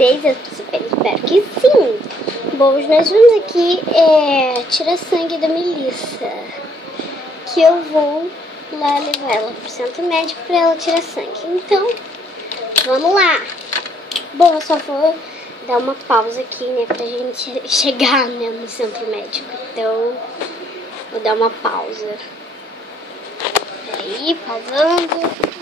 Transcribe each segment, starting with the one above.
vocês? Eu super espero que sim. Bom, hoje nós vamos aqui tirar sangue da Melissa, que eu vou lá levar ela pro centro médico para ela tirar sangue. Então, vamos lá. Bom, eu só vou dar uma pausa aqui, né, pra gente chegar, né, no centro médico. Então, vou dar uma pausa. Aí, pausando.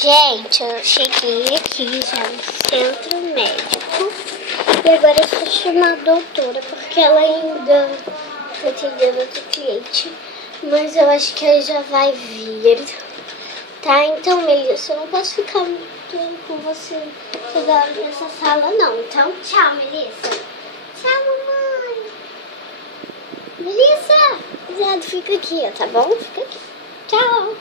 Gente, eu cheguei aqui já no centro médico e agora eu estou chamando a doutora porque ela ainda está atendendo outro cliente, mas eu acho que ela já vai vir, tá? Então, Melissa, eu não posso ficar muito com você toda hora nessa sala, não. Então, tchau, Melissa. Tchau, mamãe. Melissa, cuidado, fica aqui, tá bom? Fica aqui. Tchau.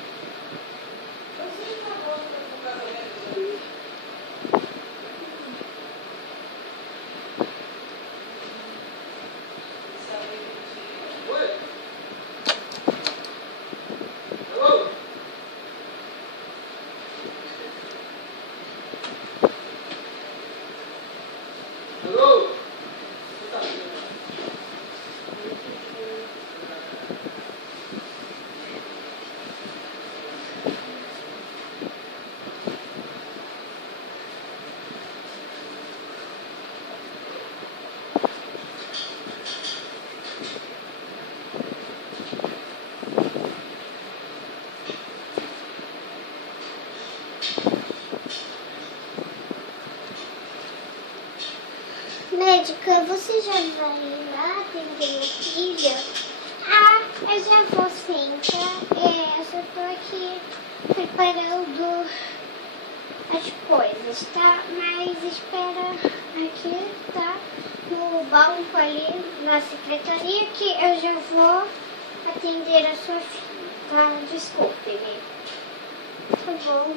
Médica, você já vai lá atender minha filha? Ah, eu já vou sim, tá? Eu só tô aqui preparando as coisas, tá? Mas espera aqui, tá? No banco ali, na secretaria, que eu já vou atender a sua filha, tá? Desculpe-me. Tá bom.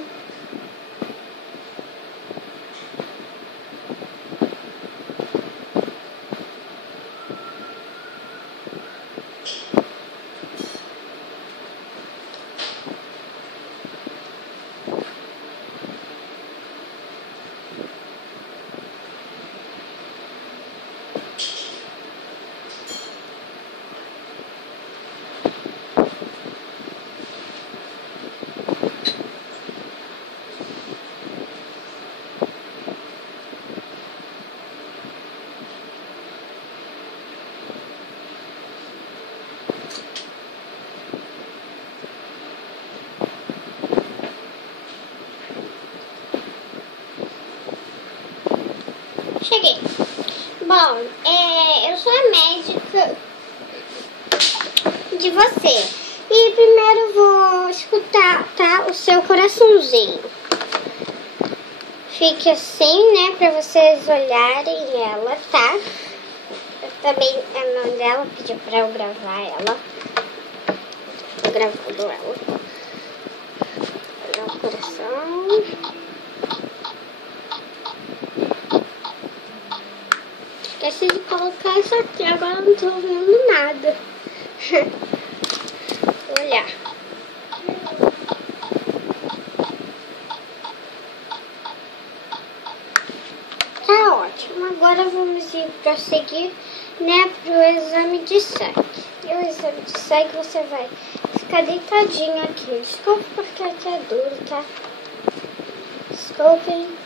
Cheguei. Bom, eu sou a médica de você. E primeiro vou escutar, tá, o seu coraçãozinho. Fique assim, né, pra vocês olharem ela, tá? Eu também, a mãe dela pediu pra eu gravar ela. Tô gravando ela. Olha o coração. Esqueci de colocar isso aqui, agora não tô vendo nada. Vou olhar. Tá ótimo. Agora vamos prosseguir, né, pro exame de sangue. E o exame de sangue você vai ficar deitadinho aqui. Desculpe porque aqui é duro, tá? Desculpem.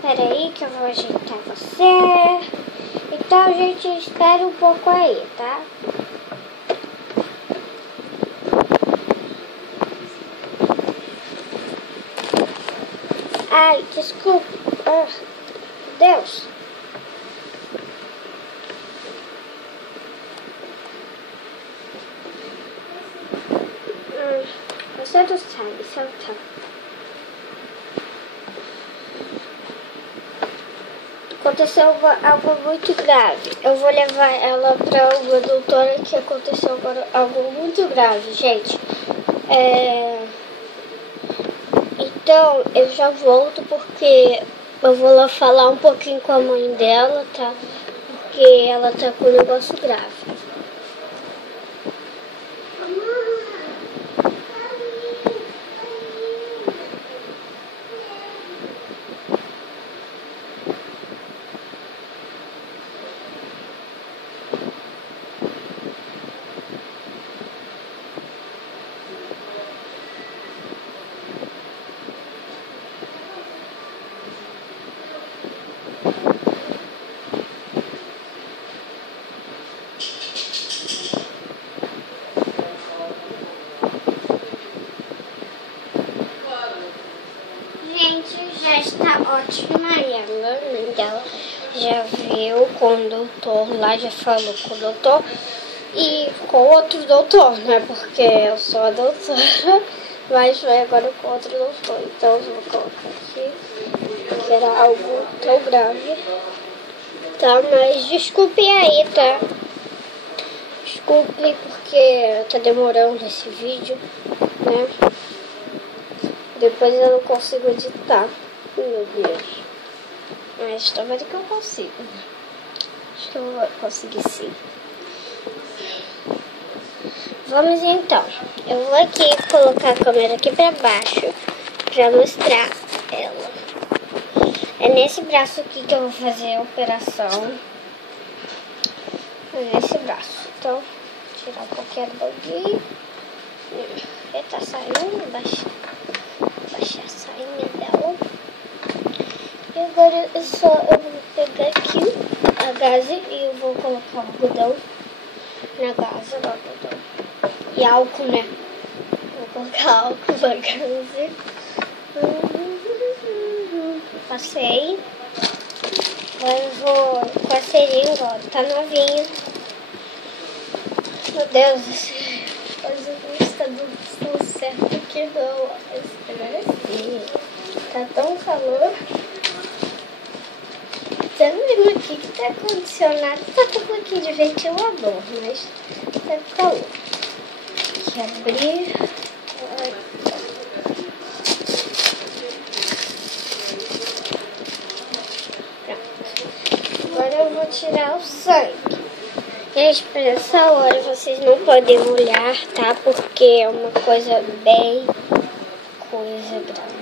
Peraí que eu vou ajeitar você. Então, gente, espere um pouco aí, tá? Ai, desculpa. Deus. Você não sabe, senta. aconteceu algo muito grave. Eu vou levar ela para uma doutora que aconteceu agora algo muito grave, gente. Então, eu já volto porque eu vou lá falar um pouquinho com a mãe dela, tá? Porque ela tá com um negócio grave. Já está ótima, ela, mãe dela já viu com o doutor lá, já falou com o doutor e com outro doutor, né? Porque eu sou a doutora, mas foi agora com outro doutor. Então eu vou colocar aqui que era algo tão grave, tá? Mas desculpe aí, tá? Desculpe porque tá demorando esse vídeo, né? Depois eu não consigo editar. Meu Deus. Mas estou vendo que eu consigo. Acho que eu vou conseguir sim. Vamos então. Eu vou aqui colocar a câmera aqui pra baixo pra mostrar ela. É nesse braço aqui que eu vou fazer a operação. É nesse braço. Então, tirar qualquer bagulho. Já tá saindo, baixar a sainha dela. E agora eu vou pegar aqui a gaze e eu vou colocar o algodão na gaze, algodão. E álcool, né? Vou colocar álcool na gaze. Passei. Agora eu vou com a seringa, ó, tá novinha. Meu Deus, as não está dando tão certo que não. Assim, tá tão calor. Também aqui que tá condicionado, tá com um pouquinho de ventilador, mas tá calor. Aqui abrir. Pronto. Agora eu vou tirar o sangue. Gente, por essa hora vocês não podem olhar, tá? Porque é uma coisa bem grave.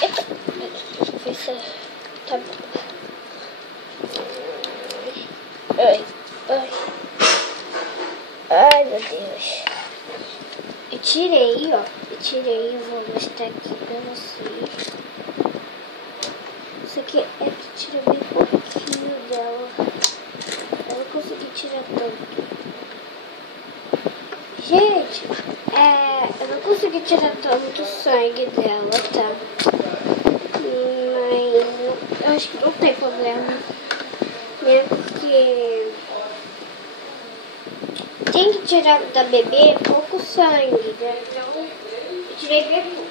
Deixa eu ver se tá bom. Ai, meu Deus. Eu tirei, ó. Eu vou mostrar aqui pra vocês. Isso aqui é que tira bem pouquinho dela. Eu não consegui tirar tanto. Gente, eu não consegui tirar tanto sangue dela, tá? Mas eu acho que não tem problema, né? Porque tem que tirar da bebê pouco sangue, né? Então eu tirei bem pouco.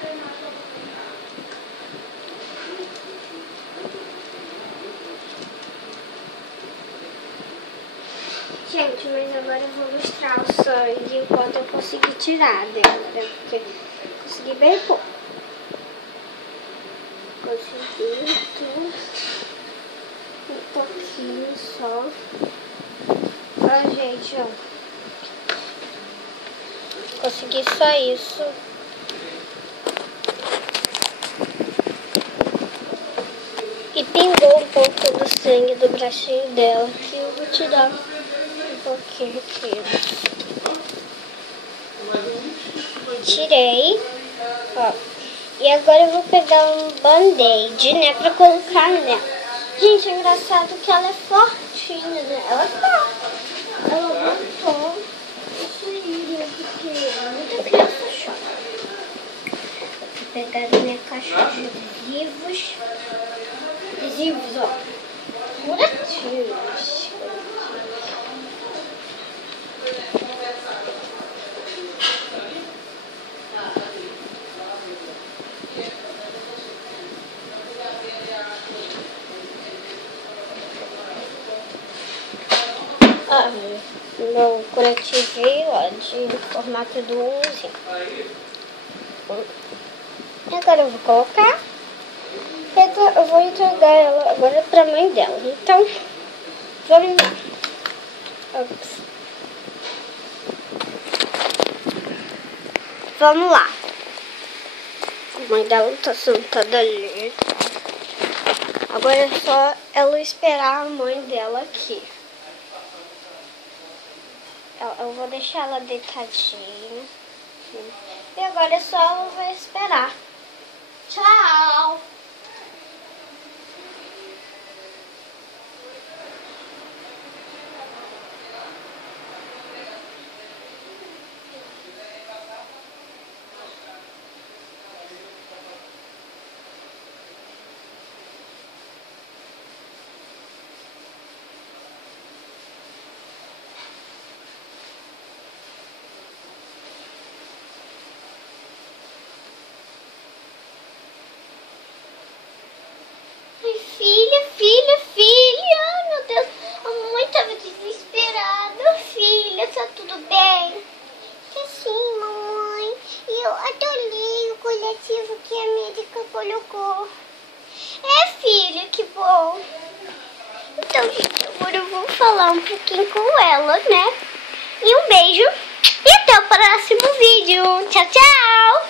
Gente, mas agora eu vou mostrar o sangue enquanto eu conseguir tirar dela, né? Porque eu consegui bem pouco. Consegui um pouquinho só. Ó, gente, ó. Consegui só isso. E pingou um pouco do sangue do bracinho dela, que eu vou tirar um pouquinho aqui. Tirei, ó. E agora eu vou pegar um band-aid, né, pra colocar nela. Gente, é engraçado que ela é fortinha, né? Ela aguentou isso aí, né, porque muita criança chora. Vou pegar a minha caixa de adesivos. Adesivos, ó. Curativos. curativo, ó, de formato do 1zinho. E agora eu vou colocar. Eu vou entregar ela agora pra mãe dela. Então, vamos lá. Ops. Vamos lá. A mãe dela tá sentada ali. Agora é só ela esperar a mãe dela aqui. Eu vou deixar ela deitadinha. E agora é só ela vai esperar. Tchau! Filha, meu Deus, a mamãe estava desesperada. Filha, tá tudo bem? Sim, mamãe, e eu adorei o coletivo que a médica colocou. Filha, que bom. Então, gente, agora eu vou falar um pouquinho com ela, né? E um beijo e até o próximo vídeo. Tchau, tchau!